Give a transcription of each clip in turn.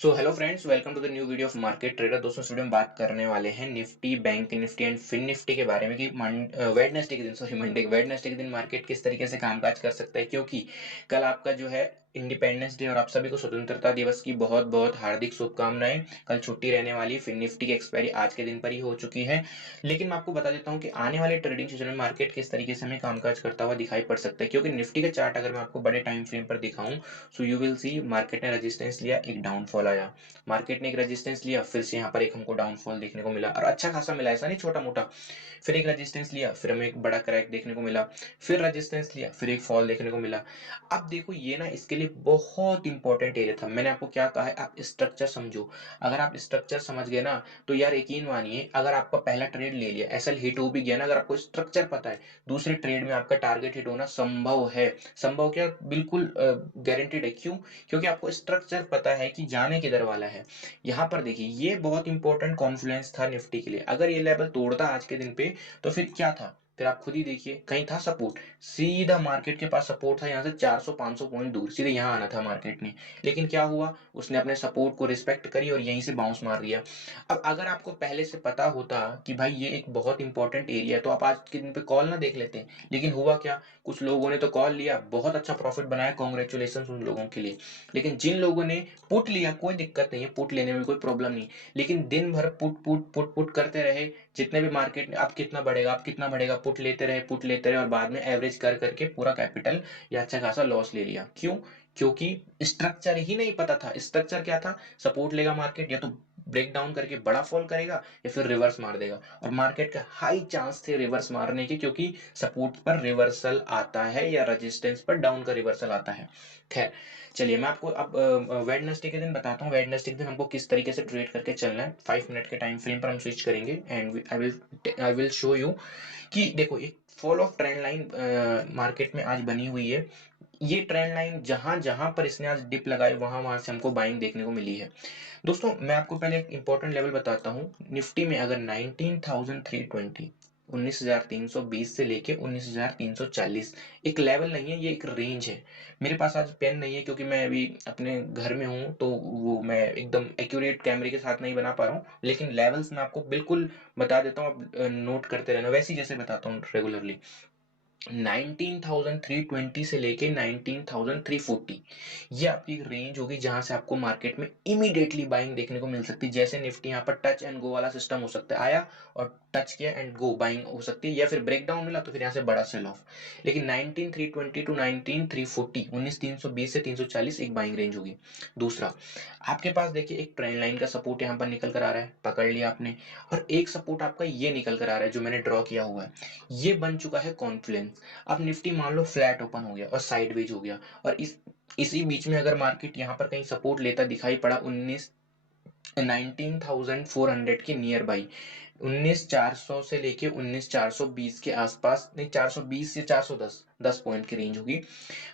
So hello friends, welcome to the new video of market trader. दोस्तों इस video में बात करने वाले हैं Nifty, bank Nifty and fin Nifty के बारे में कि वेडनेसडे के दिन, मंडे वेडनेसडे के दिन मार्केट किस तरीके से कामकाज कर सकता है, क्योंकि कल आपका जो है इंडिपेंडेंस डे और आप सभी को स्वतंत्रता दिवस की बहुत बहुत हार्दिक शुभकामनाएं। कल छुट्टी रहने वाली, फिन निफ्टी की एक्सपायरी आज के दिन पर ही हो चुकी है। लेकिन मैं आपको बता देता हूं कि आने वाले ट्रेडिंग सेशन में मार्केट किस तरीके से हमें कामकाज करता हुआ दिखाई पड़ सकता है, क्योंकि निफ्टी का चार्ट अगर मैं आपको बड़े टाइम फ्रेम पर दिखाऊं, so you will see market ने रेजिस्टेंस लिया, एक डाउनफॉल आया। मार्केट ने एक रेजिस्टेंस लिया, फिर से यहाँ पर एक हमको डाउनफॉल देखने को मिला और अच्छा खासा मिला, ऐसा नहीं छोटा मोटा। फिर एक रेजिस्टेंस लिया, फिर हमें एक बड़ा क्रैक देखने को मिला, फिर रेजिस्टेंस लिया, फिर एक फॉल देखने को मिला। अब देखो ये ना इसके लिए बहुत इंपॉर्टेंट एरिया था। मैंने आपको क्या कहा है, आप स्ट्रक्चर समझो। अगर आप स्ट्रक्चर समझ गए ना, तो यार यकीन मानिए, अगर आपका पहला ट्रेड ले लिया, एसएल हिट हो भी गया ना, अगर आपको स्ट्रक्चर पता है, दूसरे ट्रेड में आपका टारगेट हिट होना संभव है। संभव क्या, बिल्कुल गारंटेड है। क्यों? क्योंकि आपको स्ट्रक्चर पता है कि जाने किधर वाला है। यहाँ पर देखिए, ये बहुत इंपॉर्टेंट कॉन्फ्लुएंस था निफ्टी के लिए। अगर ये लेवल तोड़ता आज के दिन पे, तो फिर क्या था? फिर आप खुद ही देखिए, कहीं था सपोर्ट, सीधा मार्केट के पास सपोर्ट था, यहाँ से 400-500 पॉइंट दूर सीधे यहाँ आना था मार्केट ने। लेकिन क्या हुआ, उसने अपने सपोर्ट को रिस्पेक्ट करी और यहीं से बाउंस मार दिया। अब अगर आपको पहले से पता होता कि भाई ये एक बहुत इंपॉर्टेंट एरिया है, तो आप आज के दिन पे कॉल ना देख लेते। लेकिन हुआ क्या, कुछ लोगों ने तो कॉल लिया, बहुत अच्छा प्रॉफिट बनाया, कॉन्ग्रेचुलेशन उन लोगों के लिए। लेकिन जिन लोगों ने पुट लिया, कोई दिक्कत नहीं है, पुट लेने में कोई प्रॉब्लम नहीं। लेकिन दिन भर पुट पुट पुट पुट करते रहे, जितने भी मार्केट में अब कितना बढ़ेगा, अब कितना बढ़ेगा, पुट लेते रहे और बाद में एवरेज कर करके पूरा कैपिटल या अच्छा खासा लॉस ले लिया। क्यों? क्योंकि स्ट्रक्चर ही नहीं पता था। स्ट्रक्चर क्या था, सपोर्ट लेगा मार्केट, या तो ब्रेक डाउन करके बड़ा फॉल करेगा, या फिर रिवर्स मार देगा। और मार्केट का हाई चांस थे रिवर्स मारने के, क्योंकि सपोर्ट पर रिवर्सल आता है या रेजिस्टेंस पर डाउन का रिवर्सल आता है। खैर, चलिए मैं आपको अब वेडनेसडे के दिन बताता हूँ, वेडनेसडे के दिन हमको किस तरीके से ट्रेड करके चलना है। 5 मिनट के टाइम फ्रेम पर हम स्विच करेंगे and I will show you कि देखो एक fall of trend line market में आज बनी हुई है। ये ट्रेंड लाइन जहां जहां पर इसने आज डिप लगाई, वहां वहां से हमको बाइंग देखने को मिली है। दोस्तों मैं आपको पहले एक इंपॉर्टेंट लेवल बताता हूँ। निफ्टी में अगर 19,320, 19,320 से लेके 19,340 एक लेवल नहीं है, ये एक रेंज है। मेरे पास आज पेन नहीं है क्योंकि मैं अभी अपने घर में हूँ, तो वो मैं एकदम एक्यूरेट कैमरे के साथ नहीं बना पा रहा हूँ। लेकिन लेवल्स मैं आपको बिल्कुल बता देता हूँ, आप नोट करते रहना, वैसे ही जैसे बताता हूँ रेगुलरली। 19,320 से लेके 19,340, ये आपकी एक रेंज होगी जहां से आपको मार्केट में इमीडिएटली बाइंग देखने को मिल सकती है। जैसे निफ्टी यहाँ पर टच एंड गो वाला सिस्टम हो सकता है, आया और टच किया एंड गो, बाइंग हो सकती है, या फिर ब्रेकडाउन मिला तो फिर यहाँ से बड़ा सेल ऑफ। लेकिन 19,320 टू 19,340, 19,320 से 340 एक बाइंग रेंज होगी। दूसरा, आपके पास देखिए एक ट्रेंड लाइन का सपोर्ट यहाँ पर निकल कर आ रहा है, पकड़ लिया आपने। और एक सपोर्ट आपका ये निकल कर आ रहा है जो मैंने ड्रॉ किया हुआ है, ये बन चुका है कॉन्फ्लुएंस। अब निफ्टी मान लो फ्लैट ओपन हो गया और साइडवेज हो गया, और इसी बीच में अगर मार्केट यहाँ पर कहीं सपोर्ट लेता दिखाई पड़ा 19,400 के नियर बाई, 19,400 से लेके 19,420 के आसपास, नहीं 420 से 410, 10 पॉइंट की रेंज होगी।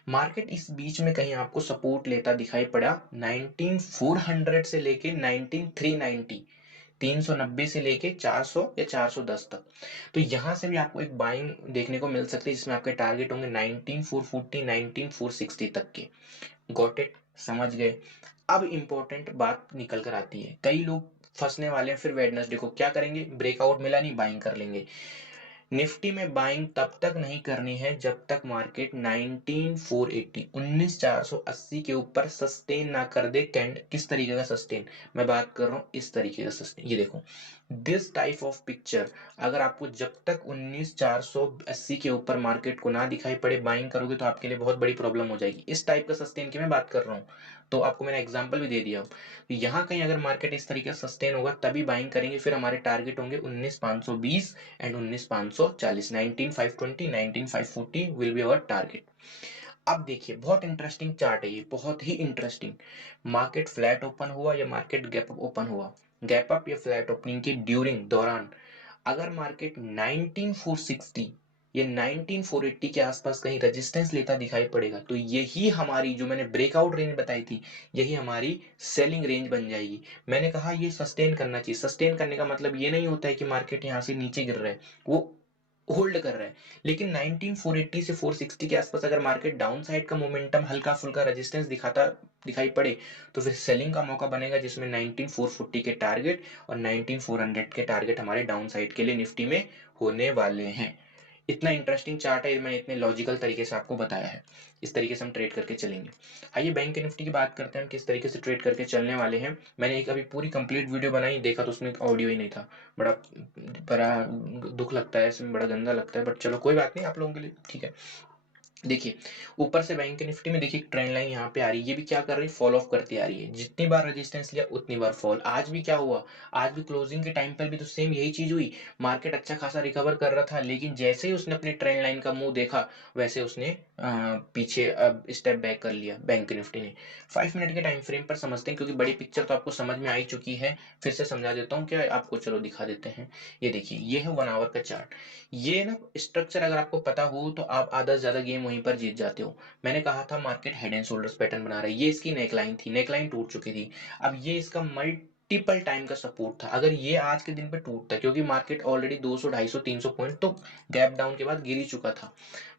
मार्केट इस बीच में कहीं आपको सपोर्ट लेता दिखाई पड़ा 19,400 से लेके 19,390, 390 से लेके 400 या 410 तक। तो यहां से भी आपको एक बाइंग देखने को मिल सकती है, जिसमें आपके टारगेट होंगे 19,440, 19,460 तक के। Got it? समझ गए? अब इंपॉर्टेंट बात निकल कर आती है, कई लोग फंसने वाले हैं। फिर वेडनेसडे को क्या करेंगे, ब्रेकआउट मिला नहीं, बाइंग कर लेंगे। निफ्टी में बाइंग तब तक नहीं करनी है जब तक मार्केट 19,480, 19,480 के ऊपर सस्टेन ना कर दे। कैंड किस तरीके का सस्टेन, मैं बात कर रहा हूं इस तरीके का सस्टेन, ये देखो दिस टाइप ऑफ पिक्चर। अगर आपको जब तक 19,480 के ऊपर मार्केट को ना दिखाई पड़े, बाइंग करोगे तो आपके लिए बहुत बड़ी प्रॉब्लम हो जाएगी। इस टाइप का सस्टेन की मैं बात कर रहा हूँ, तो आपको मैंने एग्जांपल भी दे दिया। तो यहाँ कहीं अगर मार्केट इस तरीके से सस्टेन होगा तभी बाइंग करेंगे। फिर हमारे टारगेट होंगे 19,520 and 19,540, 19,520, 19,540 will be our target. अब देखिए बहुत इंटरेस्टिंग चार्ट है ये, बहुत ही इंटरेस्टिंग। मार्केट फ्लैट ओपन हुआ या मार्केट गैप अप ओपन हुआ, गैप अप या फ्लैट ओपनिंग के ड्यूरिंग दौरान अगर मार्केट 19,460 या 19,480 के आसपास कहीं रेजिस्टेंस लेता दिखाई पड़ेगा, तो यही हमारी जो मैंने ब्रेकआउट रेंज बताई थी, यही हमारी सेलिंग रेंज बन जाएगी। मैंने कहा ये सस्टेन करना चाहिए। सस्टेन करने का मतलब ये नहीं होता है कि मार्केट यहां से नीचे गिर रहा है, वो होल्ड कर रहा है। लेकिन 19480 से 460 के आसपास अगर मार्केट डाउन साइड का मोमेंटम हल्का फुल्का रेजिस्टेंस दिखाई पड़े तो फिर सेलिंग का मौका बनेगा, जिसमें 19440 के टारगेट और 19400 के टारगेट हमारे डाउन साइड के लिए निफ्टी में होने वाले हैं। इतना इंटरेस्टिंग चार्ट है, मैंने इतने लॉजिकल तरीके से आपको बताया है। इस तरीके से हम ट्रेड करके चलेंगे। आइए बैंक निफ्टी की बात करते हैं, हम किस तरीके से ट्रेड करके चलने वाले हैं। मैंने एक अभी पूरी कंप्लीट वीडियो बनाई, देखा तो उसमें ऑडियो ही नहीं था। बड़ा बड़ा दुख लगता है, इसमें बड़ा गंदा लगता है, बट चलो कोई बात नहीं, आप लोगों के लिए ठीक है। देखिए ऊपर से बैंक निफ्टी में देखिए ट्रेंड लाइन यहाँ पे आ रही है, ये भी क्या कर रही है, फॉल ऑफ करती आ रही है। जितनी बार रेजिस्टेंस लिया उतनी बार फॉल। आज भी क्या हुआ, आज भी क्लोजिंग के टाइम पर भी तो सेम यही चीज हुई। मार्केट अच्छा खासा रिकवर कर रहा था, लेकिन जैसे ही उसने अपने ट्रेंड लाइन का मुंह देखा वैसे उसने पीछे अब स्टेप बैक कर लिया बैंक निफ्टी ने। 5 मिनट के टाइम फ्रेम पर समझते हैं, क्योंकि बड़ी पिक्चर तो आपको समझ में आ ही चुकी है। फिर से समझा देता हूँ क्या आपको, चलो दिखा देते हैं। ये देखिए, ये है 1 आवर का चार्ट। ये ना स्ट्रक्चर अगर आपको पता हो तो आप आधा से ज्यादा गेम वहीं पर जीत जाते हो। मैंने कहा था market head and shoulders pattern बना रहा है, ये इसकी नेकलाइन थी, नेकलाइन टूट चुकी थी। अब ये इसका मल्टीपल टाइम का सपोर्ट था। अगर ये आज के दिन पे टूटता, क्योंकि मार्केट ऑलरेडी 200 250 300 पॉइंट तो गैप डाउन के बाद गिर ही चुका था।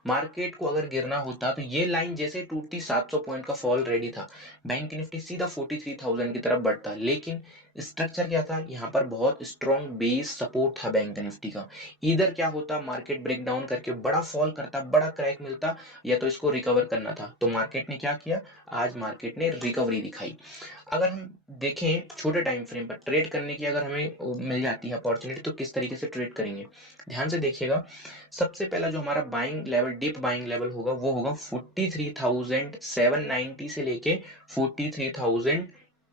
मार्केट को अगर गिरना होता तो ये लाइन जैसे टूटती 700 पॉइंट का फॉल रेडी था, बैंक निफ्टी सीधा 43,000 की तरफ बढ़ता। लेकिन स्ट्रक्चर क्या था, यहाँ पर बहुत स्ट्रॉन्ग बेस सपोर्ट था बैंक निफ्टी का। इधर क्या होता, मार्केट ब्रेक डाउन करके बड़ा फॉल करता, बड़ा क्रैक मिलता, या तो इसको रिकवर करना था। तो मार्केट ने क्या किया, आज मार्केट ने रिकवरी दिखाई। अगर हम देखें छोटे टाइम फ्रेम पर ट्रेड करने की अगर हमें मिल जाती है अपॉर्चुनिटी, तो किस तरीके से ट्रेड करेंगे, ध्यान से देखिएगा। सबसे पहला जो हमारा buying level, deep buying level होगा, वो होगा 43,790 से लेके 43,000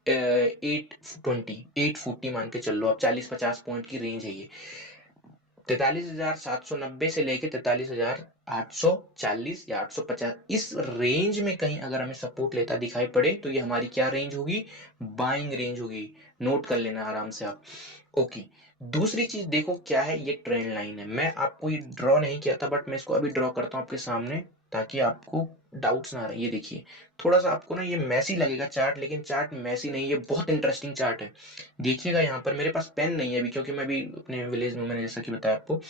840 मान के चल लो आप, 40-50 पॉइंट की रेंज है ये। 43,790 से लेके 43,840 या 850, इस रेंज में कहीं अगर हमें सपोर्ट लेता दिखाई पड़े तो ये हमारी क्या रेंज होगी, बाइंग रेंज होगी। नोट कर लेना आराम से आप। ओके, दूसरी चीज देखो क्या है, ये ट्रेंड लाइन है। मैं आपको ये ड्रॉ नहीं किया था, बट मैं इसको अभी ड्रॉ करता हूँ आपके सामने, ताकि आपको डाउट्स ना रहे। ये देखिए, थोड़ा सा आपको ना ये मैसी लगेगा चार्ट, लेकिन चार्ट मैसी नहीं, ये बहुत इंटरेस्टिंग चार्ट है। देखिएगा, यहाँ पर मेरे पास पेन नहीं है अभी, क्योंकि मैं भी अपने विलेज में, मैंने जैसा कि बताया आपको।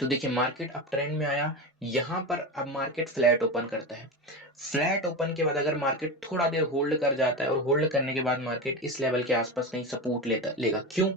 तो देखिए, मार्केट अप ट्रेंड में आया, यहां पर अब मार्केट फ्लैट ओपन करता है। फ्लैट ओपन के बाद अगर मार्केट थोड़ा देर होल्ड कर जाता है, और होल्ड करने के बाद मार्केट इस लेवल के आसपास कहीं सपोर्ट लेगा, क्यों,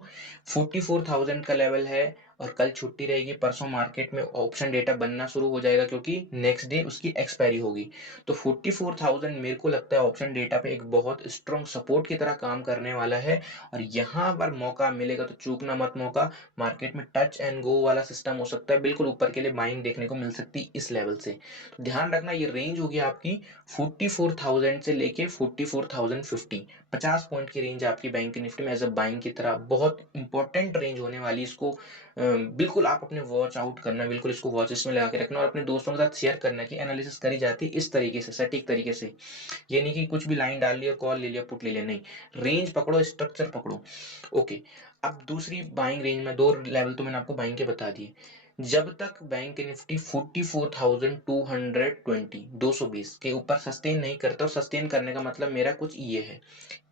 44,000 का लेवल है, और कल छुट्टी रहेगी, परसों मार्केट में ऑप्शन डेटा बनना शुरू हो जाएगा, क्योंकि नेक्स्ट डे उसकी एक्सपायरी होगी। तो 44,000 मेरे को लगता है ऑप्शन डेटा पे एक बहुत स्ट्रॉन्ग सपोर्ट की तरह काम करने वाला है। और यहाँ पर मौका मिलेगा तो चूकना मत मौका। मार्केट में टच एंड गो वाला सिस्टम हो सकता है, बिल्कुल ऊपर के लिए बाइंग देखने को मिल सकती है इस लेवल से। तो ध्यान रखना, ये रेंज होगी आपकी 44,000 से लेके 44,050, 50 पॉइंट की रेंज आपकी बैंक निफ्टी में एज अ बाइंग की तरह बहुत इंपॉर्टेंट रेंज होने वाली। इसको बिल्कुल आप अपने वॉच आउट करना, बिल्कुल इसको वॉचेस में लगा के रखना, और अपने दोस्तों के साथ शेयर करना कि एनालिसिस करी जाती है इस तरीके से, सटीक तरीके से। ये नहीं कि कुछ भी लाइन डाल लिया, कॉल ले लिया, पुट ले लिया, नहीं, रेंज पकड़ो, स्ट्रक्चर पकड़ो। ओके, अब दूसरी बाइंग रेंज में, दो लेवल तो मैंने आपको बाइंग के बता दिए। जब तक बैंक निफ्टी 44,220 220 के ऊपर सस्टेन नहीं करता, और सस्टेन करने का मतलब मेरा कुछ ये है,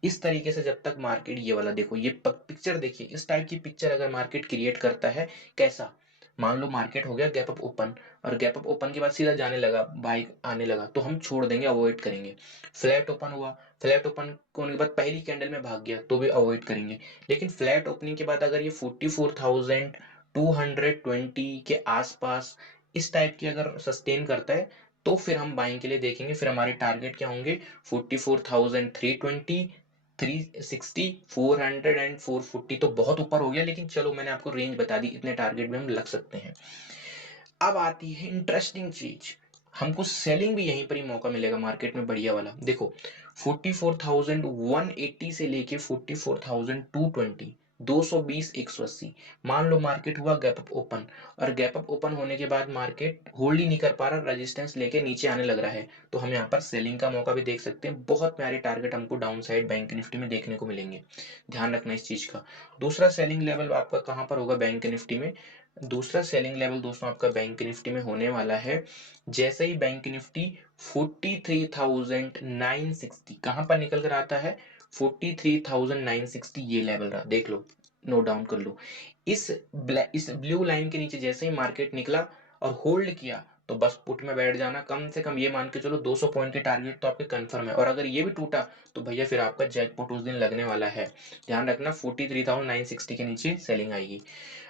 इस तरीके से जब तक मार्केट, ये वाला देखो, ये पिक्चर देखिए, इस टाइप की पिक्चर अगर मार्केट क्रिएट करता है, कैसा, मान लो मार्केट हो गया गैप अप ओपन, और गैप अप ओपन के बाद सीधा जाने लगा, बाइक आने लगा, तो हम छोड़ देंगे, अवॉइड करेंगे। फ्लैट ओपन हुआ, फ्लैट ओपन होने के बाद पहली कैंडल में भाग गया, तो भी अवॉइड करेंगे। लेकिन फ्लैट ओपनिंग के बाद अगर ये 44,220 के आसपास इस टाइप की अगर सस्टेन करता है, तो फिर हम बाइंग के लिए देखेंगे। फिर हमारे टारगेट क्या होंगे, 44,320, 360, 400 एंड 440, तो बहुत ऊपर हो गया, लेकिन चलो मैंने आपको रेंज बता दी, इतने टारगेट में हम लग सकते हैं। अब आती है इंटरेस्टिंग चीज, हमको सेलिंग भी यहीं पर ही मौका मिलेगा मार्केट में, बढ़िया वाला देखो। 44,180 से लेके 44,220, 220 180। मान लो मार्केट हुआ गैप अप ओपन, और गैप अप ओपन होने के बाद मार्केट होल्ड ही नहीं कर पा रहा, रेजिस्टेंस लेके नीचे आने लग रहा है, तो हम यहाँ पर सेलिंग का मौका भी देख सकते हैं। बहुत प्यारे टारगेट हमको डाउन साइड बैंक निफ्टी में देखने को मिलेंगे, ध्यान रखना इस चीज का। दूसरा सेलिंग लेवल आपका कहाँ पर होगा बैंक निफ्टी में, दूसरा सेलिंग लेवल दोस्तों आपका बैंक निफ्टी में होने वाला है, जैसे ही बैंक निफ्टी 43,960 कहां पर निकल कर आता है, 43,960 ये लेवल रहा, देख लो। नोट डाउन कर लो। इस ब्लू लाइन के नीचे जैसे ही मार्केट निकला और होल्ड किया तो बस पुट में बैठ जाना। कम से कम ये मान के चलो 200 पॉइंट के टारगेट तो आपके कंफर्म है, और अगर ये भी टूटा तो भैया फिर आपका जैकपॉट उस दिन लगने वाला है। ध्यान रखना 43,960 के नीचे सेलिंग आएगी।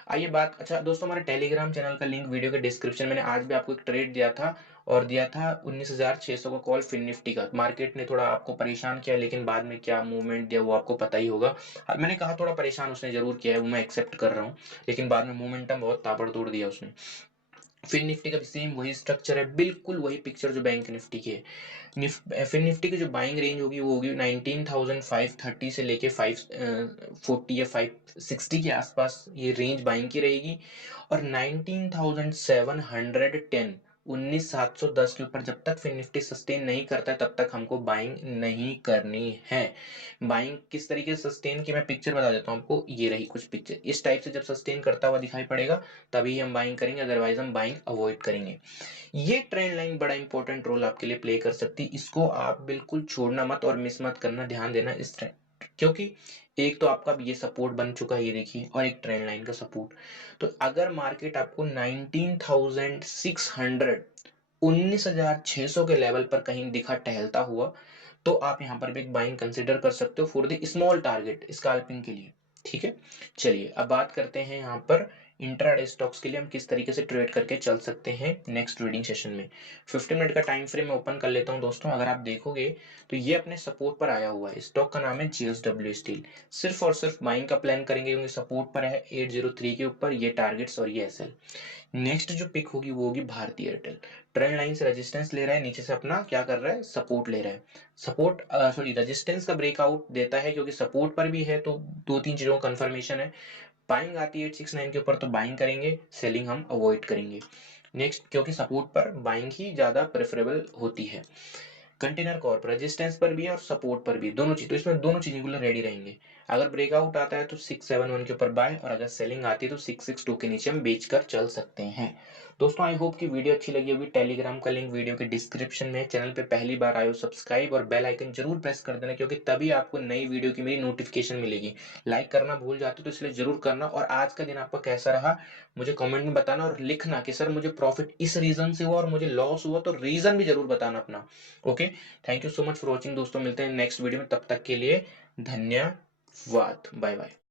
आइए बात, अच्छा दोस्तों, हमारे टेलीग्राम चैनल का लिंक वीडियो के डिस्क्रिप्शन में, मैंने आज भी आपको एक ट्रेड दिया था और दिया था 19,600 का कॉल फिन निफ्टी का। मार्केट ने थोड़ा आपको परेशान किया, लेकिन बाद में क्या मूवमेंट दिया वो आपको पता ही होगा। मैंने कहा थोड़ा परेशान उसने जरूर किया है, वो मैं एक्सेप्ट कर रहा हूँ, लेकिन बाद में मोमेंटम बहुत ताबड़तोड़ दिया उसने। फिन निफ्टी का भी सेम वही स्ट्रक्चर है, बिल्कुल वही पिक्चर जो बैंक निफ्टी की है। फिन निफ्टी की जो बाइंग रेंज होगी वो होगी 19,530 से लेके 540 या 560 के आसपास ये रेंज बाइंग की रहेगी। और 19,710, 19,710 के ऊपर जब तक फिन निफ्टी सस्टेन नहीं करता है तब तक हमको बाइंग नहीं करनी है। बाइंग किस तरीके से सस्टेन की मैं पिक्चर बता देता हूँ आपको। ये रही कुछ पिक्चर, इस टाइप से जब सस्टेन करता हुआ दिखाई पड़ेगा तभी हम बाइंग करेंगे, अदरवाइज हम बाइंग अवॉइड करेंगे। ये ट्रेंड लाइन बड़ा इंपॉर्टेंट रोल आपके लिए प्ले कर सकती है, इसको आप बिल्कुल छोड़ना मत और मिस मत करना, ध्यान देना इस ट्रेंड, क्योंकि एक तो आपका ये सपोर्ट बन चुका है, ये देखिए, और एक ट्रेंड लाइन का सपोर्ट। तो अगर मार्केट आपको 19,600, 19,600 के लेवल पर कहीं दिखा टहलता हुआ तो आप यहां पर भी एक बाइंग कंसिडर कर सकते हो for the small target scalping के लिए। ठीक है, चलिए अब बात करते हैं यहाँ पर इंट्राडे स्टॉक्स के लिए हम किस तरीके से ट्रेड करके चल सकते हैं नेक्स्ट ट्रेडिंग सेशन में। 15 मिनट का टाइम फ्रेम मैं ओपन कर लेता हूं दोस्तों। अगर आप देखोगे तो ये अपने सपोर्ट पर आया हुआ है, स्टॉक का नाम है जेएसडब्ल्यू स्टील। सिर्फ और सिर्फ बाइंग का प्लान करेंगे क्योंकि सपोर्ट पर है 803 के ऊपर, ये टारगेट्स और ये एसएल। नेक्स्ट जो पिक होगी वो होगी भारती एयरटेल। ट्रेंड लाइन से रेजिस्टेंस ले रहा है, नीचे से अपना क्या कर रहा है, सपोर्ट ले रहा है। सपोर्ट सॉरी रेजिस्टेंस का ब्रेकआउट देता है क्योंकि सपोर्ट पर भी है, तो दो तीन चीजों का कंफर्मेशन है। बाइंग आती है 869 के ऊपर तो बाइंग करेंगे, सेलिंग हम अवॉइड करेंगे। नेक्स्ट, क्योंकि सपोर्ट पर बाइंग ही ज्यादा प्रेफरेबल होती है। कंटेनर कॉर्प रेजिस्टेंस पर भी है और सपोर्ट पर भी है, दोनों चीज, तो इसमें दोनों चीजों के लिए रेडी रहेंगे। अगर ब्रेकआउट आता है तो 671 के ऊपर बाय, और अगर सेलिंग आती है तो 662 के नीचे हम बेचकर चल सकते हैं। दोस्तों आई होप कि वीडियो अच्छी लगी होगी। टेलीग्राम का लिंक वीडियो के डिस्क्रिप्शन में। चैनल पे पहली बार आए हो सब्सक्राइब और बेल आइकन जरूर प्रेस कर देना, क्योंकि तभी आपको नई वीडियो की मेरी नोटिफिकेशन मिलेगी। लाइक करना भूल जाते हो तो इसलिए जरूर करना। और आज का दिन आपका कैसा रहा मुझे कमेंट में बताना, और लिखना कि सर मुझे प्रॉफिट इस रीजन से हुआ और मुझे लॉस हुआ, तो रीजन भी जरूर बताना अपना। Okay, thank you so much for watching दोस्तों, मिलते हैं नेक्स्ट वीडियो में, तब तक के लिए धन्यवाद, बाय बाय।